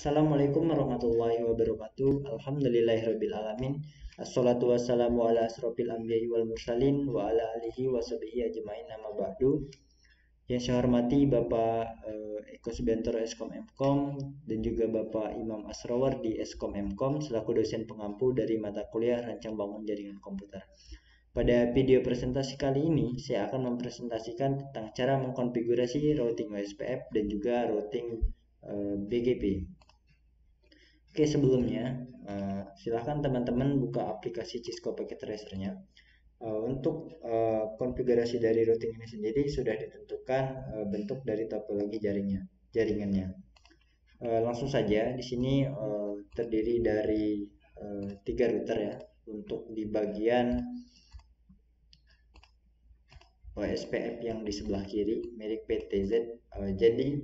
Assalamualaikum warahmatullahi wabarakatuh. Alhamdulillahirabbil alamin. Assalatu wassalamu ala asrofil anbiya'i wal mursalin wa ala alihi wa sahbihi ajmain amma ba'du. Yang saya hormati Bapak Eko Subiantoro Eskom Mkom dan juga Bapak Imam Asrawar di Eskom Mkom selaku dosen pengampu dari mata kuliah Rancang Bangun Jaringan Komputer. Pada video presentasi kali ini, saya akan mempresentasikan tentang cara mengkonfigurasi routing OSPF dan juga routing BGP. Oke, sebelumnya silahkan teman-teman buka aplikasi Cisco Packet Tracer-nya. Untuk konfigurasi dari routing ini sendiri sudah ditentukan bentuk dari topologi jaringannya. Langsung saja, di sini terdiri dari 3 router ya. Untuk di bagian OSPF yang di sebelah kiri merek PTZ. Jadi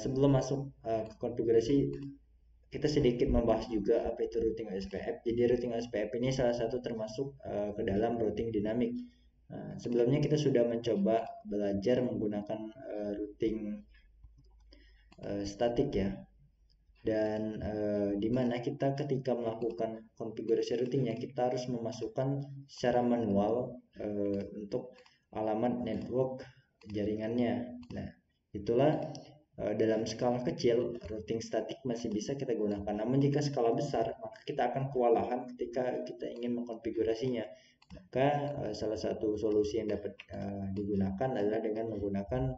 sebelum masuk ke konfigurasi, kita sedikit membahas juga apa itu routing OSPF. Jadi routing OSPF ini salah satu termasuk ke dalam routing dinamik. Sebelumnya kita sudah mencoba belajar menggunakan routing statik ya. Dan dimana kita ketika melakukan konfigurasi routingnya, kita harus memasukkan secara manual untuk alamat network jaringannya. Nah, itulah dalam skala kecil routing statik masih bisa kita gunakan. Namun jika skala besar, maka kita akan kewalahan ketika kita ingin mengkonfigurasinya. Maka salah satu solusi yang dapat digunakan adalah dengan menggunakan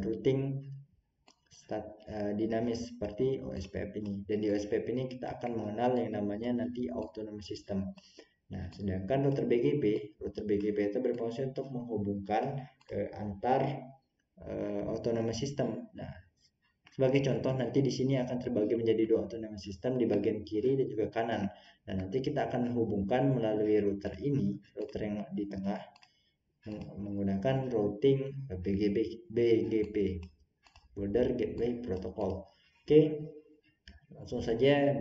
routing dinamis seperti OSPF ini. Dan di OSPF ini kita akan mengenal yang namanya nanti autonomous system. Nah, sedangkan router BGP itu berfungsi untuk menghubungkan antar autonomous system. Nah, sebagai contoh nanti di sini akan terbagi menjadi 2 autonomous system di bagian kiri dan juga kanan. Nah, nanti kita akan menghubungkan melalui router ini, router yang di tengah, menggunakan routing BGP, Border Gateway Protocol. Oke, langsung saja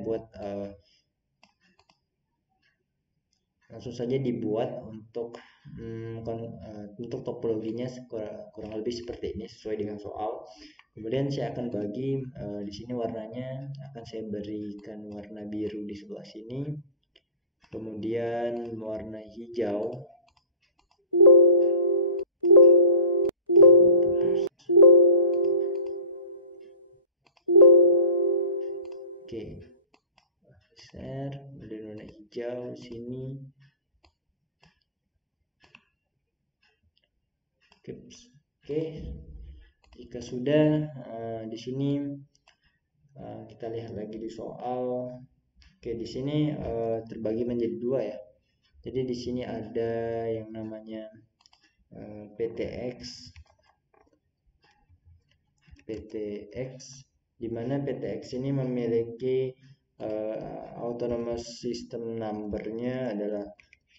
dibuat untuk topologinya kurang lebih seperti ini sesuai dengan soal. Kemudian saya akan bagi di sini warnanya akan saya berikan warna biru di sebelah sini, kemudian warna hijau. Oke, share, kemudian warna hijau sini. Oke, jika sudah di sini kita lihat lagi di soal. Oke, di sini terbagi menjadi 2 ya. Jadi di sini ada yang namanya PTX, di mana PTX ini memiliki autonomous system number-nya adalah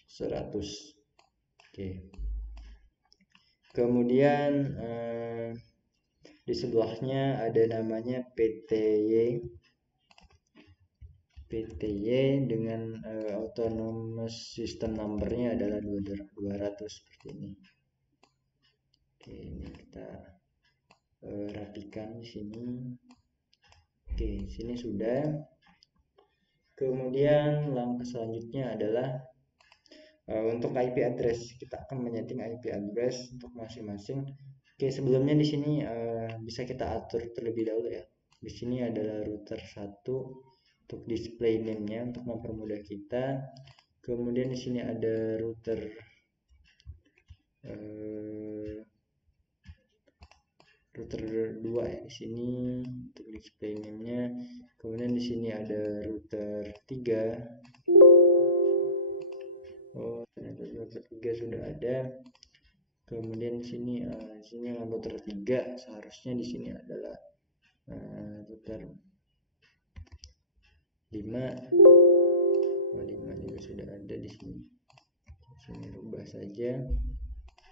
100. Oke. Kemudian di sebelahnya ada namanya PTY dengan autonomous system number-nya adalah 200 seperti ini. Oke, ini kita rapikan di sini. Oke, sini sudah. Kemudian langkah selanjutnya adalah untuk IP address. Kita akan menyeting IP address untuk masing-masing. Oke, sebelumnya di sini bisa kita atur terlebih dahulu ya. Di sini adalah router 1 untuk display name-nya untuk mempermudah kita. Kemudian di sini ada router 2 ya di sini untuk display name-nya. Kemudian di sini ada router 3. Oh, ternyata router 3 sudah ada. Kemudian di sini yang router 3 seharusnya di sini adalah router 5. Oh, 5 juga sudah ada di sini. Di sini rubah saja.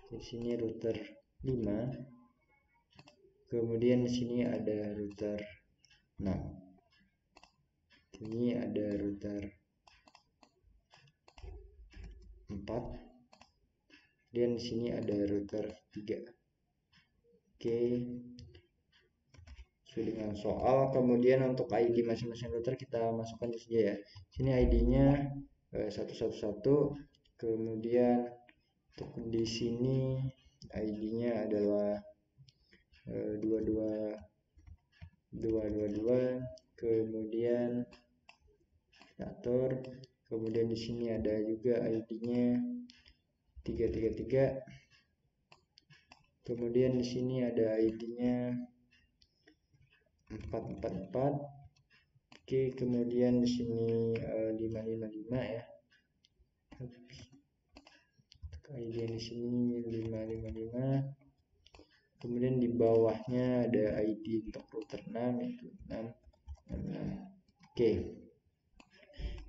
Di sini router 5. Kemudian di sini ada router 6. Ini ada router 4. Dan di sini ada router 3. Oke, sesuai dengan soal. Kemudian untuk ID masing-masing router kita masukkan saja ya. Sini ID-nya 111. Kemudian untuk di sini ID-nya adalah 222. Kemudian kita atur. Kemudian di sini ada juga ID-nya 333. Kemudian di sini ada ID-nya 444. Oke, kemudian di sini 555 ya. ID yang di sini 555. Kemudian di bawahnya ada ID untuk router 6 yaitu 666. Oke.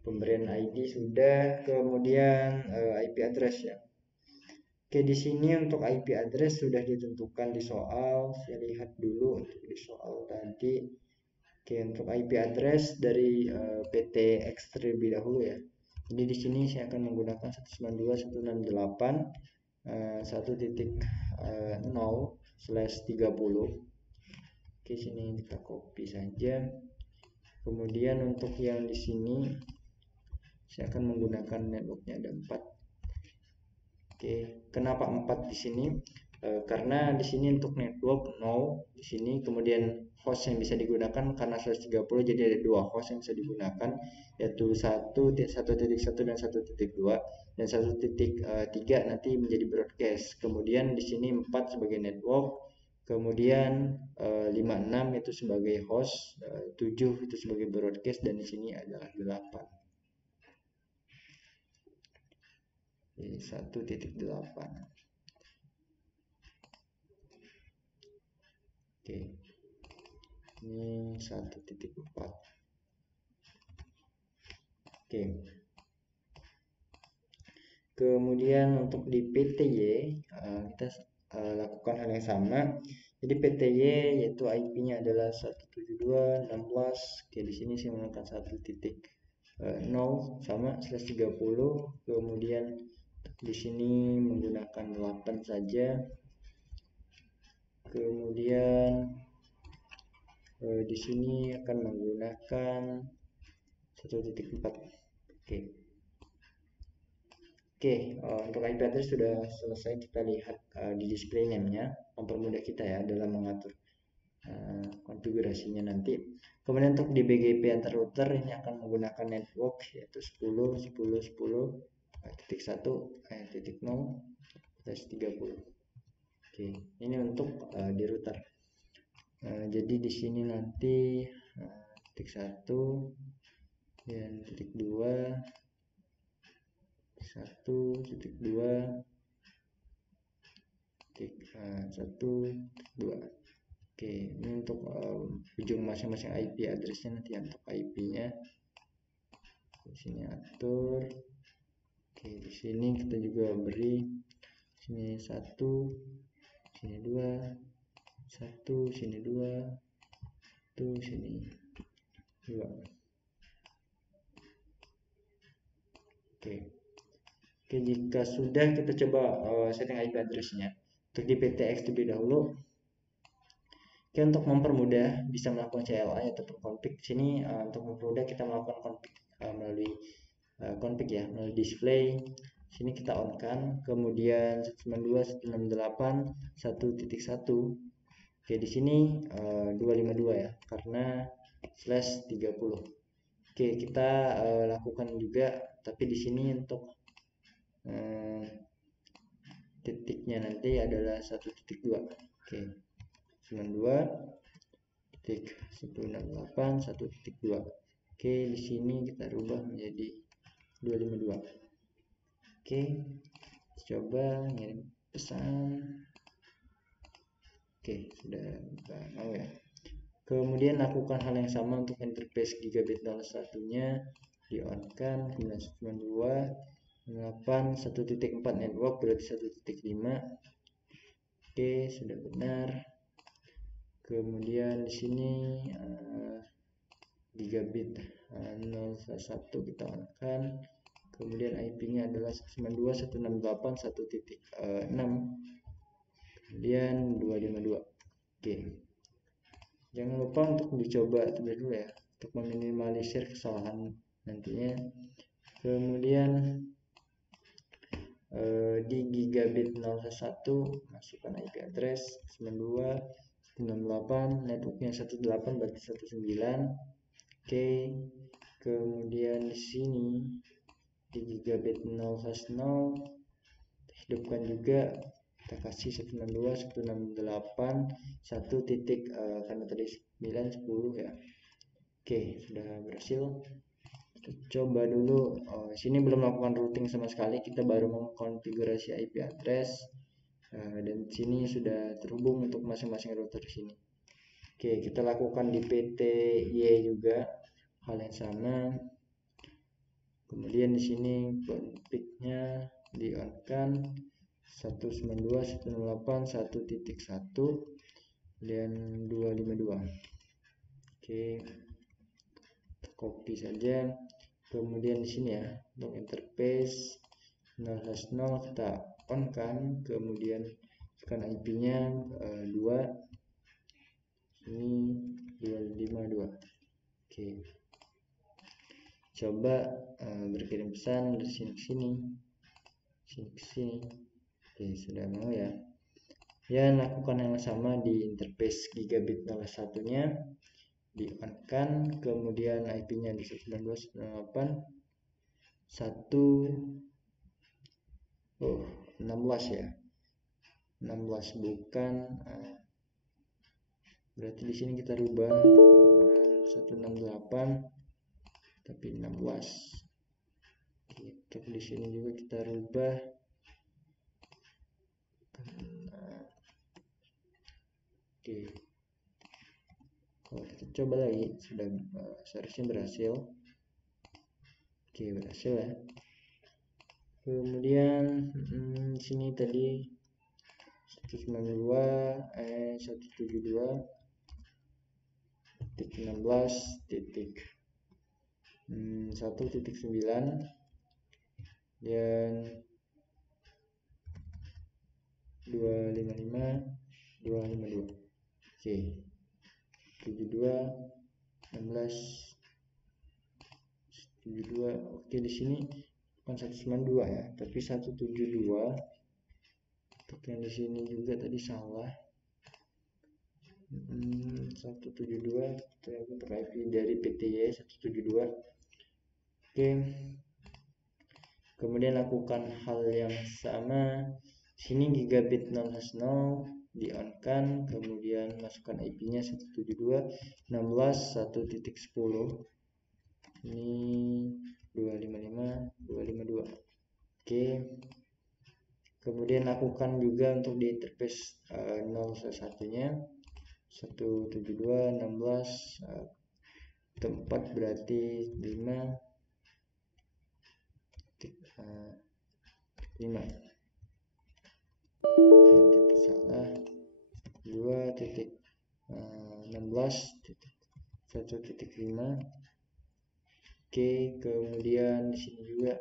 Pemberian ID sudah, kemudian IP address ya. Oke, di sini untuk IP address sudah ditentukan di soal. Saya lihat dulu untuk di soal tadi. Oke, untuk IP address dari PTX terlebih dahulu ya. Jadi di sini saya akan menggunakan 192.168.1.0/30. Oke, sini kita copy saja. Kemudian untuk yang di sini saya akan menggunakan networknya ada 4. Oke, kenapa 4 di sini? Karena di sini untuk network 0 di sini, kemudian host yang bisa digunakan karena 130, jadi ada 2 host yang bisa digunakan, yaitu 1.1 dan 1.2, dan 1.3 nanti menjadi broadcast. Kemudian di sini 4 sebagai network, kemudian 56 itu sebagai host, 7 itu sebagai broadcast, dan di sini adalah 8. 1.8. Oke, ini 1.4. Oke, kemudian untuk di PTY kita lakukan hal yang sama. Jadi PTY yaitu IP-nya adalah 172.16. Oke, di sini saya menggunakan 1.0 sama 130. Kemudian di sini menggunakan 8 saja. Kemudian di sini akan menggunakan 1.4. Oke, untuk IP address sudah selesai. Kita lihat di display name-nya, mempermudah kita ya dalam mengatur konfigurasinya nanti. Kemudian untuk di BGP antar router ini akan menggunakan network yaitu 10.10.10.0/30. Oke, ini untuk di router. Jadi di sini nanti titik 1 dan titik 2, 1, titik 2, titik 1, titik 2. Oke, ini untuk ujung masing-masing IP addressnya nanti untuk IP-nya. Di sini atur. Oke, di sini kita juga beri sini 1, sini 2, 1, sini 2, 1, sini 2. Oke, jika sudah kita coba setting IP address-nya. Untuk di PTX terlebih dahulu. Oke, untuk mempermudah bisa melakukan CLI ataupun config. Sini untuk mempermudah kita melakukan config melalui config ya, melalui display. Sini kita on kan, kemudian 192.168.1.1. Oke, di sini 252 ya, karena /30. Oke, kita lakukan juga, tapi di sini untuk titiknya nanti adalah 1.2. Oke, 92.168.1.2. Oke, di sini kita rubah menjadi 252. Oke, coba ngirim pesan. Oke, sudah mau ya. Kemudian lakukan hal yang sama untuk interface gigabit 01-nya, di on kan, kemudian 92.8.1.4 network berarti 1.5. Oke, sudah benar. Kemudian di sini gigabit 01 kita on kan, kemudian IP-nya adalah 192.168.1.6, kemudian 252. Oke, Jangan lupa untuk dicoba terlebih dulu ya, untuk meminimalisir kesalahan nantinya. Kemudian di gigabit 01 masukkan IP address 92.98, networknya 18 berarti 19. Oke, kemudian di sini di gigabit 0/0 hidupkan juga, kita kasih 192.168 titik karena tadi 9 10 ya. Oke, sudah berhasil. Coba dulu. Sini belum melakukan routing sama sekali, kita baru mengkonfigurasi IP address dan sini sudah terhubung untuk masing-masing router sini. Oke, kita lakukan di PTY juga hal yang sama. Kemudian di sini config-nya di on kan 192.168.1.1 dan 252. Oke, copy saja. Kemudian di sini ya, untuk interface 0/0 kita on kan, kemudian tekan IP-nya 2, ini 252. Oke, coba berkirim pesan dari sini ke sini, sini ke sini. Oke, sudah mau ya. Ya, lakukan yang sama di interface gigabit 01 nya di on kan, kemudian IP-nya di 192.168.1 16 ya, 16 bukan, berarti di sini kita rubah 168 tapi 16. Untuk di sini juga kita rubah. Oke, kalau kita coba lagi, sudah seharusnya berhasil. Oke, berhasil ya. Kemudian sini tadi 192.172.16.1.9 dan 255.252. Oke, 72 16 72. Oke, di sini bukan 192 ya, tapi 172. Untuk yang di sini juga tadi salah. 172 untuk IP dari PTY 172. Oke, kemudian lakukan hal yang sama. Sini gigabit 0/0 di on kan, kemudian masukkan IP-nya 172.16.1.10. Ini 255.252. Oke, kemudian lakukan juga untuk di interface 0/1 nya 172.16 tempat berarti 5 salah 2.16.1.5. Oke, kemudian di sini juga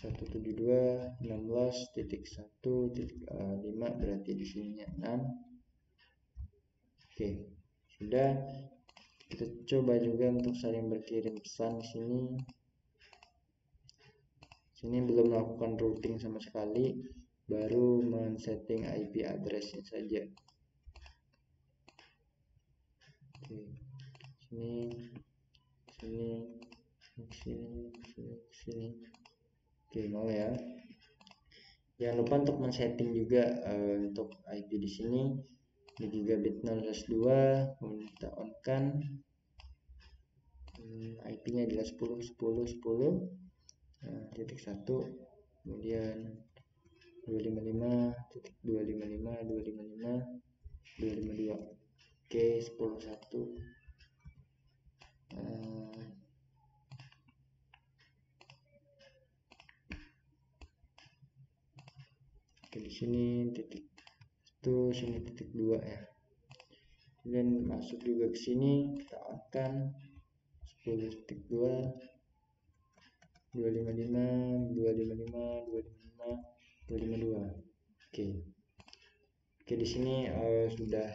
172.16.1.5 berarti di sininya 6. Oke, sudah. Kita coba juga untuk saling berkirim pesan di sini. Sini belum melakukan routing sama sekali, baru men-setting IP address-nya saja. Oke, sini. Oke, mau ya. Jangan lupa untuk men-setting juga untuk IP di sini di gigabit 0/2, kemudian kita on kan, IP-nya adalah 10.10.10.1, kemudian 255.255.255.252. Oke, 10.1. Oke, di sini titik itu, sini titik 2 ya. Kemudian masuk juga ke sini, kita on kan 10.2 255 255 255 252. Oke, Oke, di sini sudah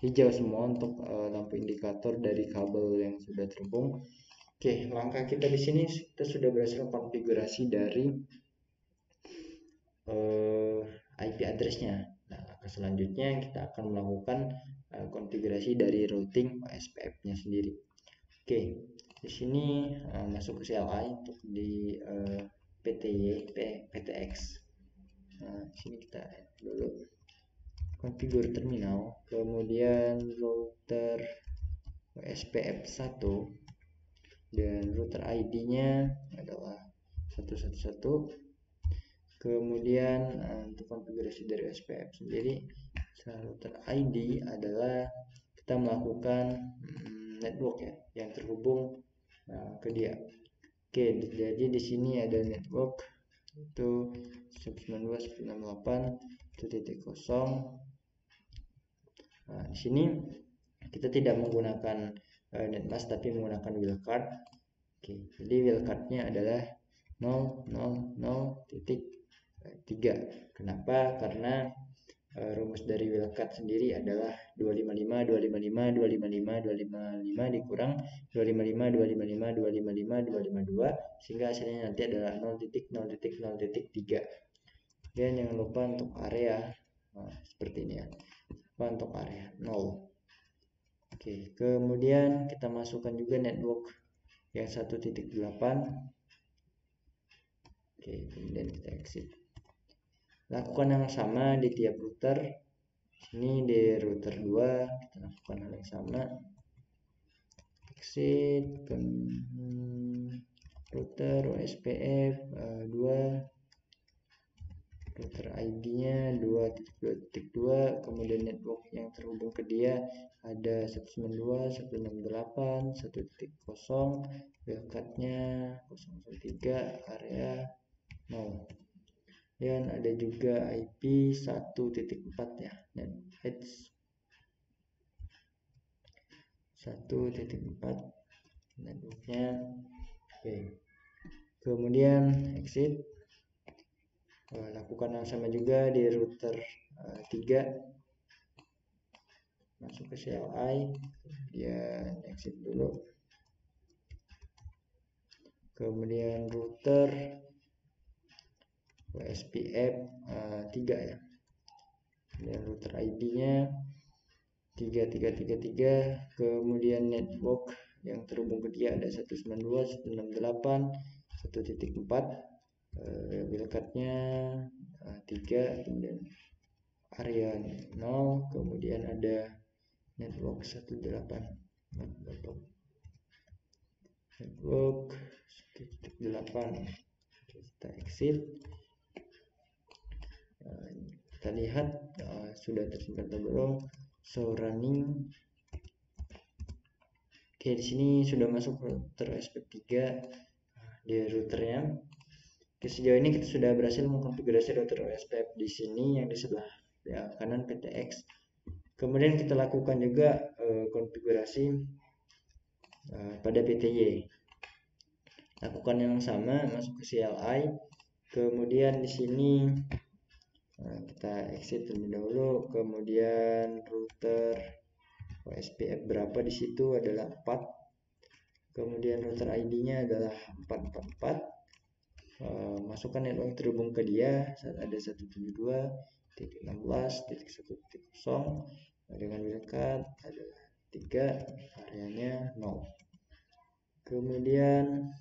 hijau semua untuk lampu indikator dari kabel yang sudah terhubung. Oke, langkah kita di sini kita sudah berhasil konfigurasi dari IP address-nya. Nah, langkah selanjutnya kita akan melakukan konfigurasi dari routing OSPF-nya sendiri. Oke, di sini masuk ke CLI untuk di PTX. Nah, di sini kita add dulu konfigur terminal, kemudian router OSPF1 dan router ID-nya adalah 111. Kemudian untuk konfigurasi dari OSPF sendiri, router ID adalah kita melakukan network ya yang terhubung ke dia. Oke, jadi di sini ada network itu 192.168.1.0. Nah, di sini kita tidak menggunakan netmask tapi menggunakan wildcard. Oke, jadi wildcardnya adalah 000.3. Kenapa? Karena rumus dari wildcard sendiri adalah 255 255 255 255 dikurang 255 255 255 252 sehingga hasilnya nanti adalah 0.0.0.3. Dan jangan lupa untuk area seperti ini ya, untuk area 0. Oke, kemudian kita masukkan juga network yang 1.8. Oke, kemudian kita exit. Lakukan yang sama di tiap router. Ini di router 2 kita lakukan hal yang sama. Exit ke router OSPF 2, router ID-nya 2.2.2, kemudian network yang terhubung ke dia ada 192.168.1.0, wildcard-nya 003, area 0. Dan ada juga IP 1.4 ya, dan edge 1.4 networknya. Oke, kemudian exit. Lakukan yang sama juga di router 3, masuk ke CLI, kemudian exit dulu. Kemudian router OSPF 3 ya, kemudian router ID-nya 3333, kemudian network yang terhubung ke dia ada 192.168.1.4, wildcard-nya 3, kemudian area 0, kemudian ada network 1.8, network 1.8. Kita exit. Kita lihat sudah tersimpan atau belum. So running. Oke, di sini sudah masuk router OSPF 3 di routernya. Oke, sejauh ini kita sudah berhasil mengkonfigurasi router OSPF di sini yang di sebelah kanan PTX. Kemudian kita lakukan juga konfigurasi pada PTY. Lakukan yang sama, masuk ke CLI. Kemudian di sini kita exit terlebih dahulu. Kemudian router OSPF berapa di situ adalah 4. Kemudian router ID-nya adalah 444. Masukkan network terhubung ke dia saat ada 172.16.1.0 dengan wildcard adalah 3, areanya 0. Kemudian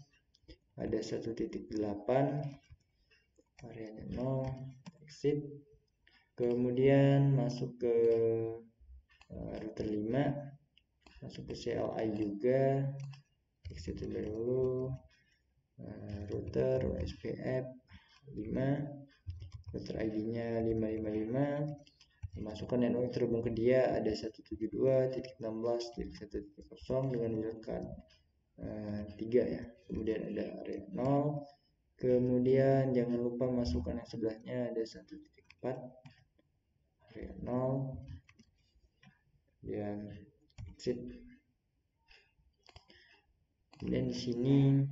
ada 1.8, areanya 0, exit. Kemudian masuk ke router 5, masuk ke CLI juga, exit dulu. Router OSPF 5, router ID-nya 555, masukkan network terhubung ke dia ada 172.16.1.0 dengan wildcard 3 ya, kemudian ada area 0. Kemudian jangan lupa masukkan yang sebelahnya ada 1.4, area 0, dan exit. Kemudian di sini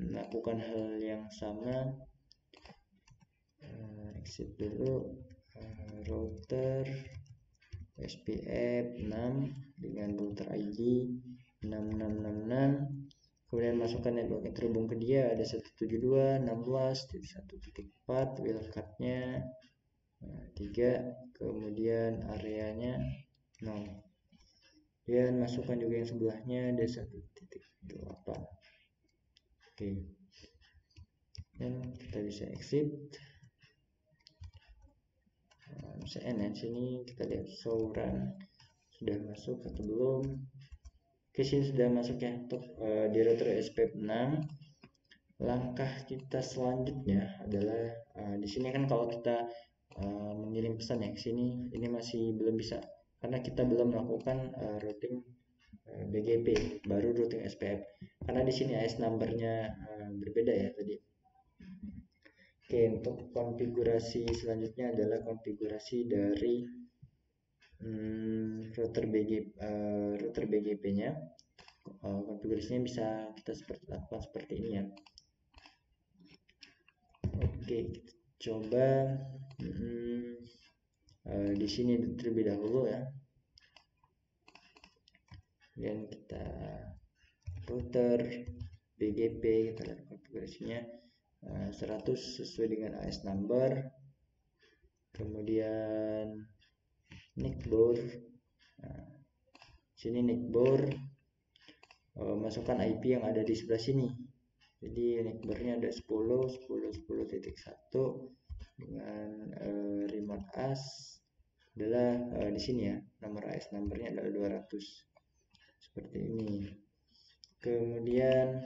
melakukan hal yang sama, exit dulu, router OSPF 6 dengan router ID 6666. Kemudian masukkan network yang terhubung ke dia, ada 172.16.1.4, wildcardnya 3, kemudian areanya 0. Dan masukkan juga yang sebelahnya, ada 1.8. Oke, dan kita bisa exit. Misalnya sini kita lihat show run sudah masuk atau belum. Oke, sini sudah masuk ya untuk di router OSPF 6. Langkah kita selanjutnya adalah di sini kan kalau kita mengirim pesan ya ke sini, ini masih belum bisa karena kita belum melakukan routing BGP, baru routing SPF. Karena di sini AS numbernya berbeda ya tadi. Oke, untuk konfigurasi selanjutnya adalah konfigurasi dari router BGP-nya. Konfigurasinya bisa kita lakukan seperti ini ya. Oke, kita coba di sini terlebih dahulu ya. Kemudian kita router BGP, kita lihat konfigurasinya 100 sesuai dengan AS number. Kemudian NICBOR, sini NICBOR, masukkan IP yang ada di sebelah sini. Jadi NICBOR-nya ada 10.10.10.1 dengan remote AS adalah di sini ya, nomor AS number-nya adalah 200 seperti ini. Kemudian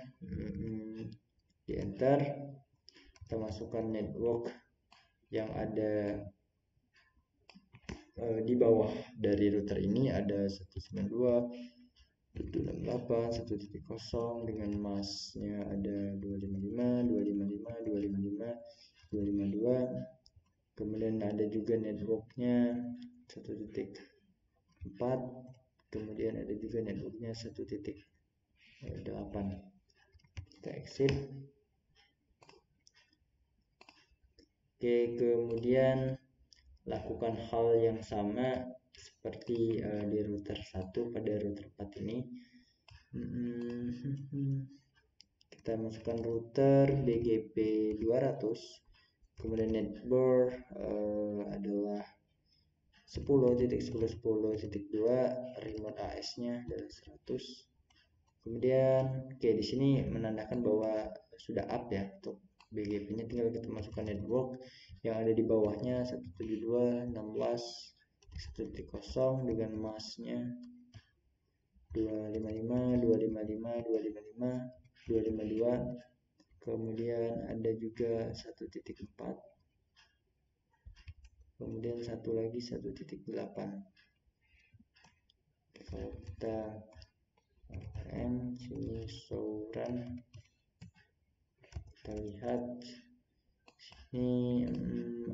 di enter, kita masukkan network yang ada di bawah dari router ini, ada 192.168.1.0 dengan masknya ada 255, 255, 255, 252. Kemudian ada juga networknya 1.4, kemudian ada juga networknya 1.8. Kita exit. Oke, kemudian lakukan hal yang sama seperti di router 1 pada router 4 ini. Kita masukkan router BGP 200, kemudian network adalah 10.10.10.2, remote AS-nya adalah 100. Kemudian di sini menandakan bahwa sudah up ya untuk BGP-nya, tinggal kita masukkan network yang ada di bawahnya 172.16.1.0 dengan masknya 255, 255, 255, 252. Kemudian ada juga 1.4, kemudian satu lagi 1.8. Kalau kita sini show run, kita lihat sini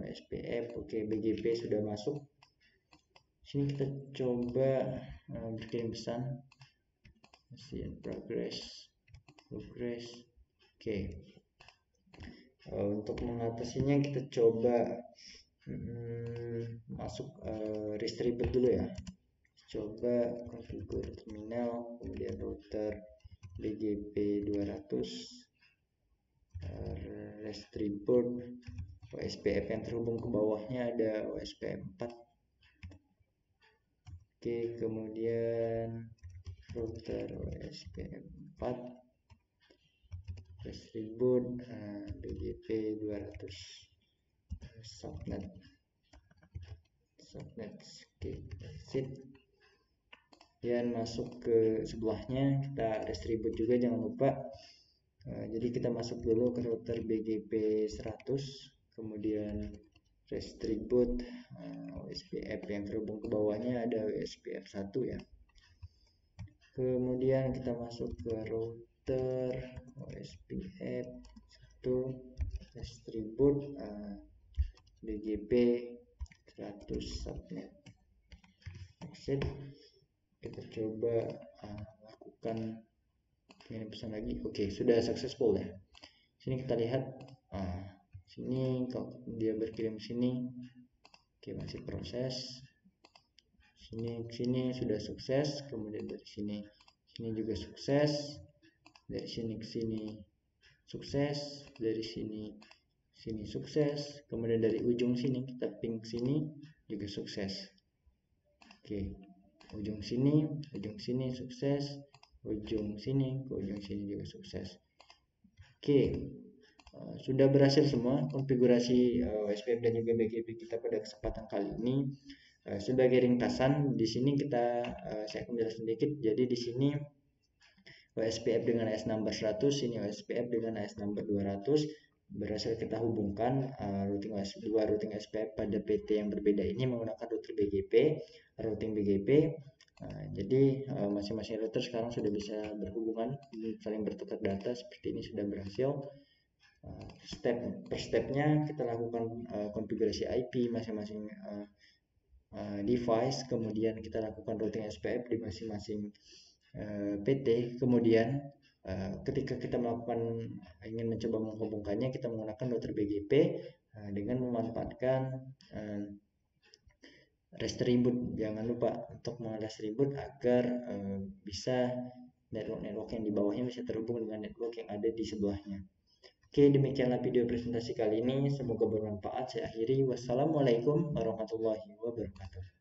SPF. Oke, BGP sudah masuk. Sini kita coba berkirim pesan, masih in progress. Oke, untuk mengatasinya kita coba masuk distribute dulu ya. Coba configure terminal, kemudian router BGP 200, distribute OSPF yang terhubung ke bawahnya ada OSPF 4. Oke, kemudian router OSPF 4, distribute BGP 200, subnet. Oke, exit. Dan masuk ke sebelahnya, kita distribute juga, jangan lupa. Jadi kita masuk dulu ke router BGP 100, kemudian distribute OSPF yang terhubung ke bawahnya ada OSPF 1 ya. Kemudian kita masuk ke router OSPF 1, distribute BGP 100 subnet. Exit. Kita coba lakukan pengirim pesan lagi. Oke, sudah successful ya. Sini kita lihat, sini kalau dia berkirim sini, oke masih proses. sini ke sini sudah sukses, kemudian dari sini juga sukses, dari sini ke sini sukses, dari sini sukses, kemudian dari ujung sini kita ping sini juga sukses. Oke, ujung sini sukses, ujung sini ke ujung sini juga sukses. Oke, sudah berhasil semua konfigurasi OSPF dan juga BGP kita pada kesempatan kali ini. Sebagai ringkasan, di sini saya akan menjelaskan sedikit. Jadi di sini OSPF dengan AS number 100, ini OSPF dengan AS number 200. Berhasil kita hubungkan dua routing OSPF pada PT yang berbeda ini menggunakan router BGP, routing BGP. Jadi masing-masing router sekarang sudah bisa berhubungan, saling bertukar data seperti ini sudah berhasil. Step per stepnya kita lakukan konfigurasi IP masing-masing device, kemudian kita lakukan routing SPF di masing-masing PT. Kemudian ketika kita ingin mencoba menghubungkannya, kita menggunakan router BGP dengan memanfaatkan rest reboot. Jangan lupa untuk rest reboot agar bisa network yang di bawahnya bisa terhubung dengan network yang ada di sebelahnya. Oke, demikianlah video presentasi kali ini. Semoga bermanfaat. Saya akhiri. Wassalamualaikum warahmatullahi wabarakatuh.